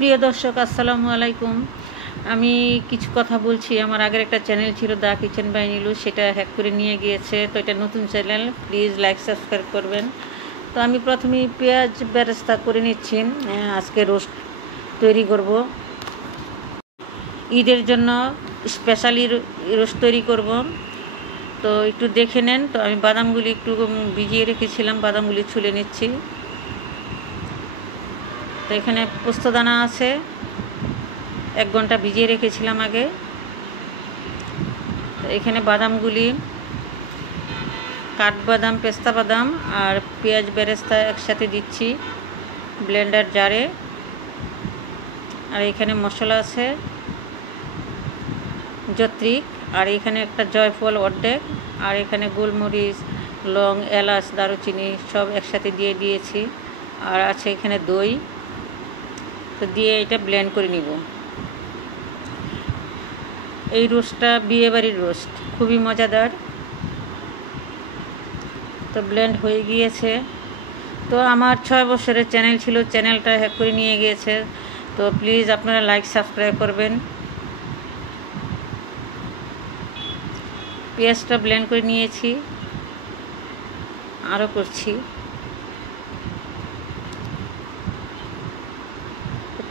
প্রিয় দর্শক, আসসালামু আলাইকুম। আমি কিছু কথা বলছি। আমার আগের একটা চ্যানেল ছিল দ্য কিচেন বাই নীলু, সেটা হ্যাক করে নিয়ে গিয়েছে। তো এটা নতুন চ্যানেল, প্লিজ লাইক সাবস্ক্রাইব করবেন। তো আমি প্রথমেই পেঁয়াজ বেরেস্তা করে নিচ্ছি। আজকে রোস্ট তৈরি করব, ঈদের জন্য স্পেশালি রোস্ট তৈরি করব। তো একটু দেখে নেন। তো আমি বাদামগুলি একটু ভিজিয়ে রেখেছিলাম, বাদামগুলি ছুলে নিচ্ছি। তো এখানে পোস্তদানা আছে, 1 ঘন্টা ভিজিয়ে রেখেছিলাম আগে। তো এখানে বাদামগুলি, কাঠবাদাম, পেস্তা বাদাম আর পেঁয়াজ বেরেস্তা একসাথে দিচ্ছি ব্লেন্ডার জারে। আর এখানে মশলা আছে যত্রিক, আর এখানে একটা জয়ফল অর্ধেক, আর এখানে গোলমরিচ, লং, এলাচ, দারুচিনি সব একসাথে দিয়ে দিয়েছি। আর আছে এখানে দই। তো দিয়ে এটা ব্লেন্ড করে নিব। এই রোস্টটা বিয়েবাড়ির রোস্ট, খুবই মজাদার। তো ব্লেন্ড হয়ে গিয়েছে। তো আমার 6 বছরের চ্যানেল ছিল, চ্যানেলটা হ্যাক করে নিয়ে গিয়েছে। তো প্লিজ আপনারা লাইক সাবস্ক্রাইব করবেন। পেঁয়াজটা ব্লেন্ড করে নিয়েছি, আরও করছি।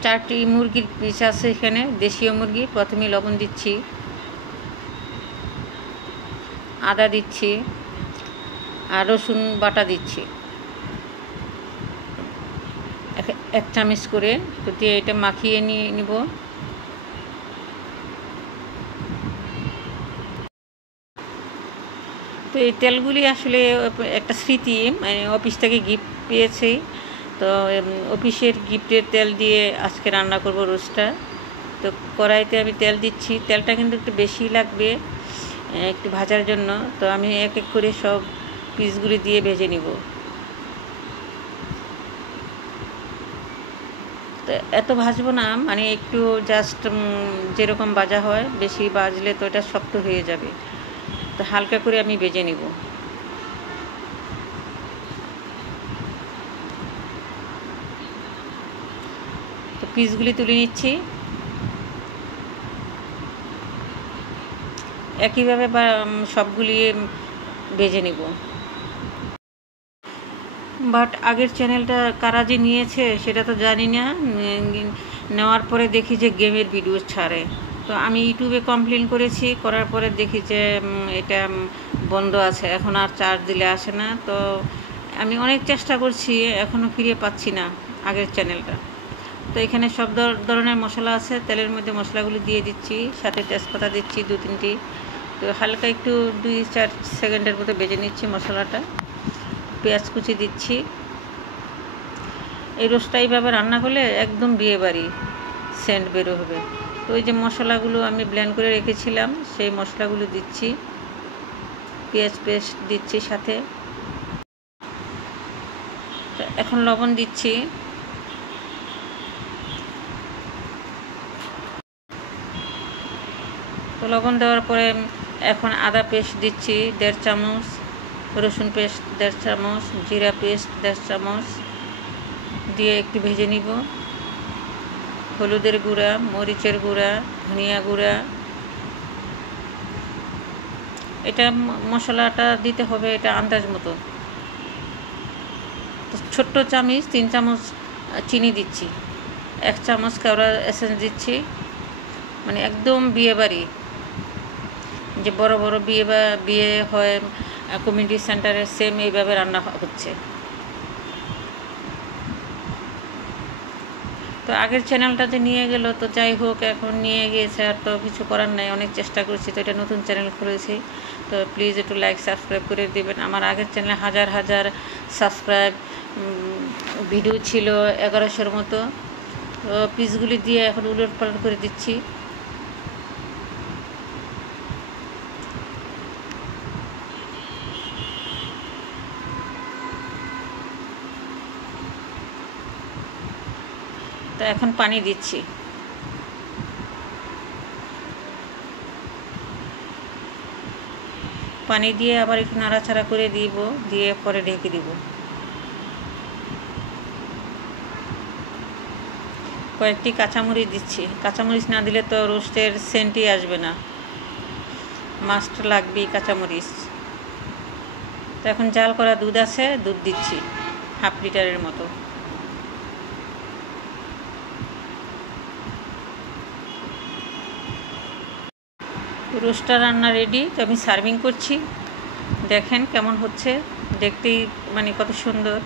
4টি মুরগির পিস আছে এখানে, দেশীয় মুরগি। প্রথমে লবণ দিচ্ছি, আদা দিচ্ছি, আর রসুন বাটা দিচ্ছি 1 চামচ করে। তো দিয়ে এটা মাখিয়ে নিয়ে নিব। তো এই তেলগুলি আসলে একটা স্মৃতি, মানে অফিস থেকে গিফট পেয়েছি। তো অফিসের গিফটের তেল দিয়ে আজকে রান্না করব রোস্টটা। তো কড়াইতে আমি তেল দিচ্ছি। তেলটা কিন্তু একটু বেশি লাগবে একটু ভাজার জন্য। তো আমি এক এক করে সব পিসগুলি দিয়ে ভেজে নিব। তো এত ভাজবো না, মানে একটু জাস্ট যেরকম ভাজা হয়, বেশি ভাজলে তো এটা শক্ত হয়ে যাবে। তো হালকা করে আমি ভেজে নিব। তো পিসগুলি তুলে নিচ্ছি। একইভাবে সবগুলি ভেজে নিব। বাট আগের চ্যানেলটা কারা যে নিয়েছে সেটা তো জানি না। নেওয়ার পরে দেখি যে গেমের ভিডিও ছাড়ে। তো আমি ইউটিউবে কমপ্লেন করেছি, করার পরে দেখি যে এটা বন্ধ আছে, এখন আর চার্জ দিলে আসে না। তো আমি অনেক চেষ্টা করছি, এখনও ফিরে পাচ্ছি না আগের চ্যানেলটা। তো এখানে সব ধরনের মশলা আছে। তেলের মধ্যে মশলাগুলি দিয়ে দিচ্ছি, সাথে তেজপাতা দিচ্ছি 2-3টি। তো হালকা একটু 2-4 সেকেন্ডের মতো ভেজে নিচ্ছি মশলাটা। পেঁয়াজ কুচি দিচ্ছি। এই রোস্টটা এইভাবে রান্না করলে একদম বিয়েবাড়ি সেন্ট বেরো হবে। তো ওই যে মশলাগুলো আমি ব্লেন্ড করে রেখেছিলাম, সেই মশলাগুলো দিচ্ছি, পেঁয়াজ পেস্ট দিচ্ছি সাথে। এখন লবণ দিচ্ছি। তো লবণ দেওয়ার পরে এখন আদা পেস্ট দিচ্ছি 1.5 চামচ, রসুন পেস্ট 1.5 চামচ, জিরা পেস্ট 1.5 চামচ দিয়ে একটু ভেজে নিব। হলুদের গুঁড়া, মরিচের গুঁড়া, ধনিয়া গুঁড়া, এটা মশলাটা দিতে হবে এটা আন্দাজ মতো। তো ছোট্ট চামচ 3 চামচ চিনি দিচ্ছি, 1 চামচ কেওড়া এসেন্স দিচ্ছি। মানে একদম বিয়েবাড়ি, যে বড় বড় বিয়ে হয় কমিউনিটি সেন্টারে, সেম এইভাবে রান্না হচ্ছে। তো আগের চ্যানেলটা যে নিয়ে গেল, তো যাই হোক, এখন নিয়ে গিয়েছে, আর তো কিছু করার নাই। অনেক চেষ্টা করছি, তো এটা নতুন চ্যানেল খুলেছি। তো প্লিজ একটু লাইক সাবস্ক্রাইব করে দেবেন। আমার আগের চ্যানেলে হাজার হাজার সাবস্ক্রাইব, ভিডিও ছিল 1100-র মতো। তো পিসগুলি দিয়ে এখন উলটপালট করে দিচ্ছি। তো এখন পানি দিচ্ছি। পানি দিয়ে আবার একটু নাড়াচাড়া করে দিব, দিয়ে পরে ঢেকে দিব। কয়েকটি কাঁচামরিচ দিচ্ছি, কাঁচামরিচ না দিলে তো রোস্টের সেন্টই আসবে না, মাস্ট লাগবেই কাঁচামরিচ। তো এখন জাল করা দুধ আছে, দুধ দিচ্ছি 1/2 লিটারের মতো। রোস্টটা রান্না রেডি। তো আমি সার্ভিং করছি, দেখেন কেমন হচ্ছে, দেখতেই মানে কত সুন্দর।